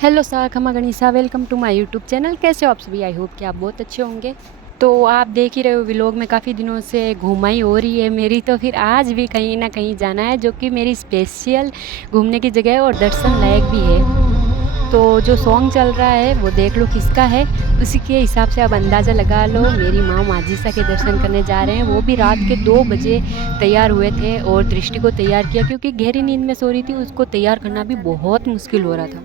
Hello सा खमा गणिसा, welcome to my YouTube channel. कैसे हो आप सभी? आई होप कि आप बहुत अच्छे होंगे। तो आप देख ही रहे हो व्लॉग में काफ़ी दिनों से घुमाई हो रही है मेरी, तो फिर आज भी कहीं ना कहीं जाना है जो कि मेरी स्पेशल घूमने की जगह है और दर्शन लायक भी है। तो जो सॉन्ग चल रहा है वो देख लो किसका है, उसी के हिसाब से अब अंदाज़ा लगा लो। मेरी माँ माजिसा के दर्शन करने जा रहे हैं, वो भी रात के 2 बजे तैयार हुए थे और दृष्टि को तैयार किया क्योंकि गहरी नींद में सो रही थी। उसको तैयार करना भी बहुत मुश्किल हो रहा था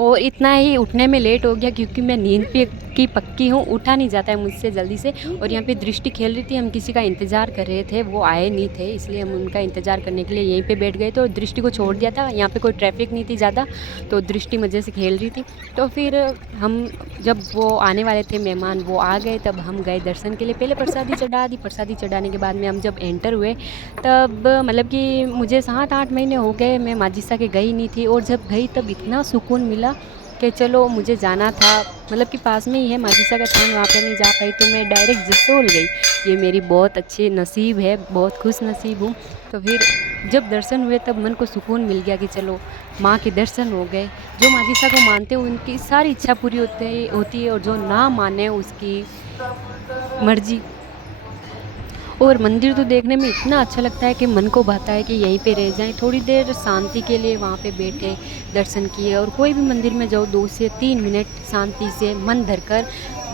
और इतना ही उठने में लेट हो गया क्योंकि मैं नींद पे की पक्की हूँ, उठा नहीं जाता है मुझसे जल्दी से। और यहाँ पे दृष्टि खेल रही थी, हम किसी का इंतज़ार कर रहे थे, वो आए नहीं थे, इसलिए हम उनका इंतज़ार करने के लिए यहीं पे बैठ गए थे और दृष्टि को छोड़ दिया था। यहाँ पे कोई ट्रैफिक नहीं थी ज़्यादा, तो दृष्टि मज़े से खेल रही थी। तो फिर हम जब वो आने वाले थे मेहमान, वो आ गए, तब हम गए दर्शन के लिए। पहले प्रसादी चढ़ा दी, प्रसादी चढ़ाने के बाद में हम जब एंटर हुए तब मतलब कि मुझे 7-8 महीने हो गए मैं माजिसा के गई नहीं थी, और जब गई तब इतना सुकून मिला कि चलो मुझे जाना था, मतलब कि पास में ही है माजिसा का स्थान, वहाँ पे नहीं जा पाई तो मैं डायरेक्ट जसोल गई। ये मेरी बहुत अच्छी नसीब है, बहुत खुश नसीब हूँ। तो फिर जब दर्शन हुए तब मन को सुकून मिल गया कि चलो माँ के दर्शन हो गए। जो माजिसा को मानते हैं उनकी सारी इच्छा पूरी होती है और जो ना माने उसकी मर्जी। और मंदिर तो देखने में इतना अच्छा लगता है कि मन को भाता है कि यहीं पे रह जाएं, थोड़ी देर शांति के लिए वहाँ पे बैठे, दर्शन किए। और कोई भी मंदिर में जाओ 2 से 3 मिनट शांति से मन धरकर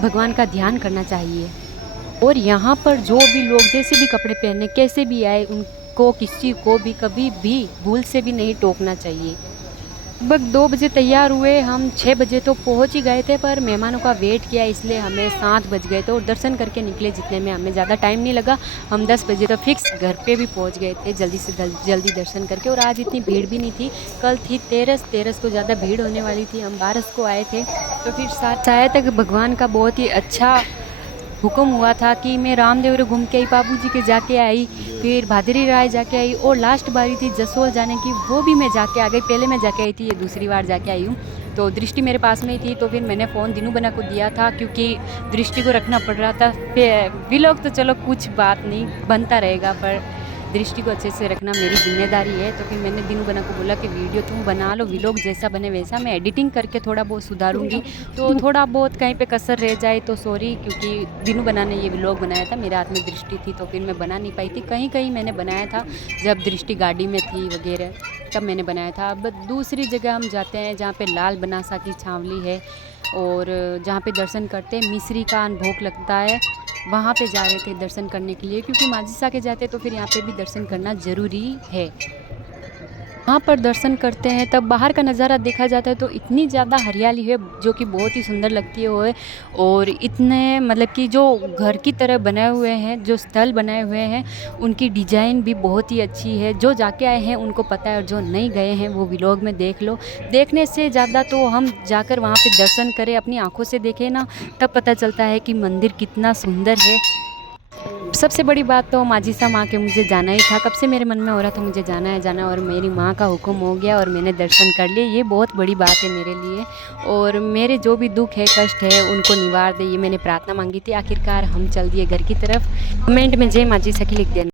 भगवान का ध्यान करना चाहिए। और यहाँ पर जो भी लोग जैसे भी कपड़े पहने कैसे भी आए, उनको किसी को भी कभी भी भूल से भी नहीं टोकना चाहिए। लगभग 2 बजे तैयार हुए, हम 6 बजे तो पहुंच ही गए थे, पर मेहमानों का वेट किया इसलिए हमें 7 बज गए थे और दर्शन करके निकले जितने में हमें ज़्यादा टाइम नहीं लगा। हम 10 बजे तो फिक्स घर पे भी पहुंच गए थे जल्दी से जल्दी दर्शन करके। और आज इतनी भीड़ भी नहीं थी, कल थी तेरस, तेरस को ज़्यादा भीड़ होने वाली थी, हम 12 को आए थे। तो फिर शायद तक भगवान का बहुत ही अच्छा हुक्म हुआ था कि मैं रामदेवरे घूम के आई, बाबू जी के जाके आई, फिर भादरी राय जाके आई, और लास्ट बारी थी जसोल जाने की, वो भी मैं जाके आ गई। पहले मैं जाके आई थी, ये दूसरी बार जाके आई हूँ। तो दृष्टि मेरे पास में ही थी, तो फिर मैंने फ़ोन दिनू बना को दिया था क्योंकि दृष्टि को रखना पड़ रहा था। व्लॉग तो चलो कुछ बात नहीं, बनता रहेगा, पर दृष्टि को अच्छे से रखना मेरी जिम्मेदारी है। तो फिर मैंने दिनू बना को बोला कि वीडियो तुम बना लो, व्लॉग जैसा बने वैसा, मैं एडिटिंग करके थोड़ा बहुत सुधारूंगी। तो थोड़ा बहुत कहीं पे कसर रह जाए तो सॉरी, क्योंकि दिनू बना ने ये व्लॉग बनाया था, मेरे हाथ में दृष्टि थी तो फिर मैं बना नहीं पाई थी। कहीं कहीं मैंने बनाया था जब दृष्टि गाड़ी में थी वगैरह, तब मैंने बनाया था। अब दूसरी जगह हम जाते हैं जहाँ पे लाल बनासा की छावली है और जहाँ पे दर्शन करते हैं मिश्री का अनभोग लगता है, वहाँ पे जा रहे थे दर्शन करने के लिए क्योंकि माजिसा के जाते तो फिर यहाँ पे भी दर्शन करना ज़रूरी है। वहाँ पर दर्शन करते हैं तब बाहर का नज़ारा देखा जाता है तो इतनी ज़्यादा हरियाली है जो कि बहुत ही सुंदर लगती है वो। और इतने मतलब कि जो घर की तरह बनाए हुए हैं, जो स्थल बनाए हुए हैं, उनकी डिज़ाइन भी बहुत ही अच्छी है। जो जाके आए हैं उनको पता है और जो नहीं गए हैं वो व्लॉग में देख लो। देखने से ज़्यादा तो हम जाकर वहाँ पे दर्शन करें, अपनी आँखों से देखें ना, तब पता चलता है कि मंदिर कितना सुंदर है। सबसे बड़ी बात तो माजिसा माँ के मुझे जाना ही था, कब से मेरे मन में हो रहा था मुझे जाना है जाना है, और मेरी माँ का हुक्म हो गया और मैंने दर्शन कर लिए। ये बहुत बड़ी बात है मेरे लिए। और मेरे जो भी दुख है कष्ट है उनको निवार दे, ये मैंने प्रार्थना मांगी थी। आखिरकार हम चल दिए घर की तरफ। कमेंट में जय माजिसा की लिख देना।